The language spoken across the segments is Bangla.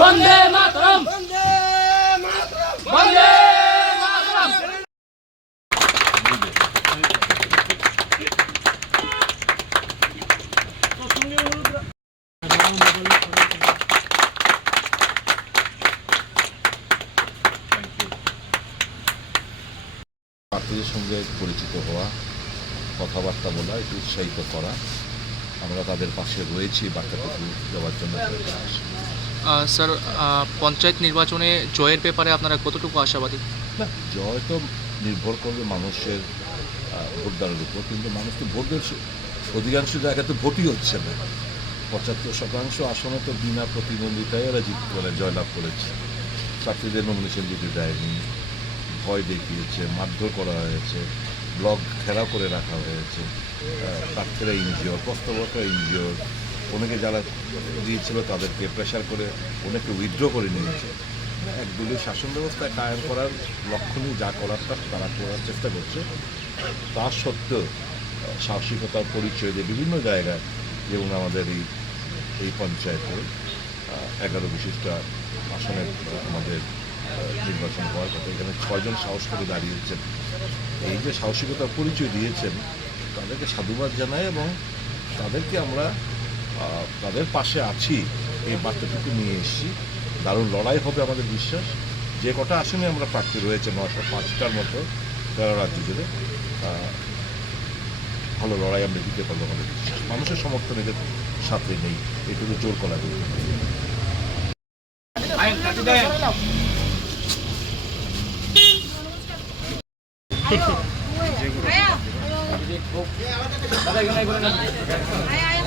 বন্দে মাতরম বন্দে প্রার্থীদের সঙ্গে পরিচিত হওয়া কথাবার্তা বলা একটু উৎসাহিত করা আমরা তাদের পাশে রয়েছি বার্তা দেওয়ার জন্য স্যার পঞ্চায়েত নির্বাচনে জয়ের ব্যাপারে আপনারা কতটুকু আশাবাদী জয় তো নির্ভর করবে মানুষের ভোটদানের উপর কিন্তু মানুষ তো ভোটের অধিকাংশ জায়গাতে ভোটই হচ্ছে না পঁচাত্তর শতাংশ আসনে তো বিনা প্রতিদ্বন্দ্বিতায় ওরা জিত করে জয়লাভ করেছে ছাত্রীদের নমিনেশন দিতে দেয়নি ভয় দেখিয়েছে মারধর করা হয়েছে ব্লক ঘেরা করে রাখা হয়েছে প্রার্থীরা ইনজিওর প্রস্তাবকরা ইনজিওর অনেকে যারা দিয়েছিল তাদেরকে প্রেশার করে অনেকে উইথড্র করে নিয়েছে একদলীয় শাসন ব্যবস্থা কায়েম করার লক্ষণই যা করার তা তারা করার চেষ্টা করছে তা সত্ত্বেও সাহসিকতার পরিচয় দিয়ে বিভিন্ন জায়গায় যেমন আমাদের এই এই পঞ্চায়েতে এগারো বিশিষ্ট আসনে আমাদের নির্বাচন হওয়ার কথা এখানে ছয়জন সাহস করে দাঁড়িয়েছেন এই যে সাহসিকতার পরিচয় দিয়েছেন তাদেরকে সাধুবাদ জানাই এবং তাদেরকে আমরা তাদের পাশে আছি এই বার্তাটুকু নিয়ে এসেছি দারুণ লড়াই হবে আমাদের বিশ্বাস যে কটা আসনে আমরা প্রার্থী রয়েছে নশো পাঁচটার মতো তেরো রাজ্য জুড়ে ভালো লড়াই আমরা দিতে পারবো আমাদের বিশ্বাস মানুষের সমর্থন এদের সাথে নেই এটুকু জোর করা যায়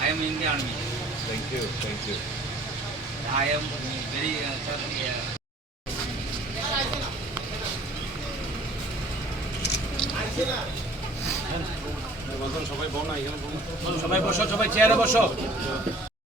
I am in the army. Thank you, thank you. I am very uh, sorry, uh, সবাই বসো সবাই চেয়ারে বসো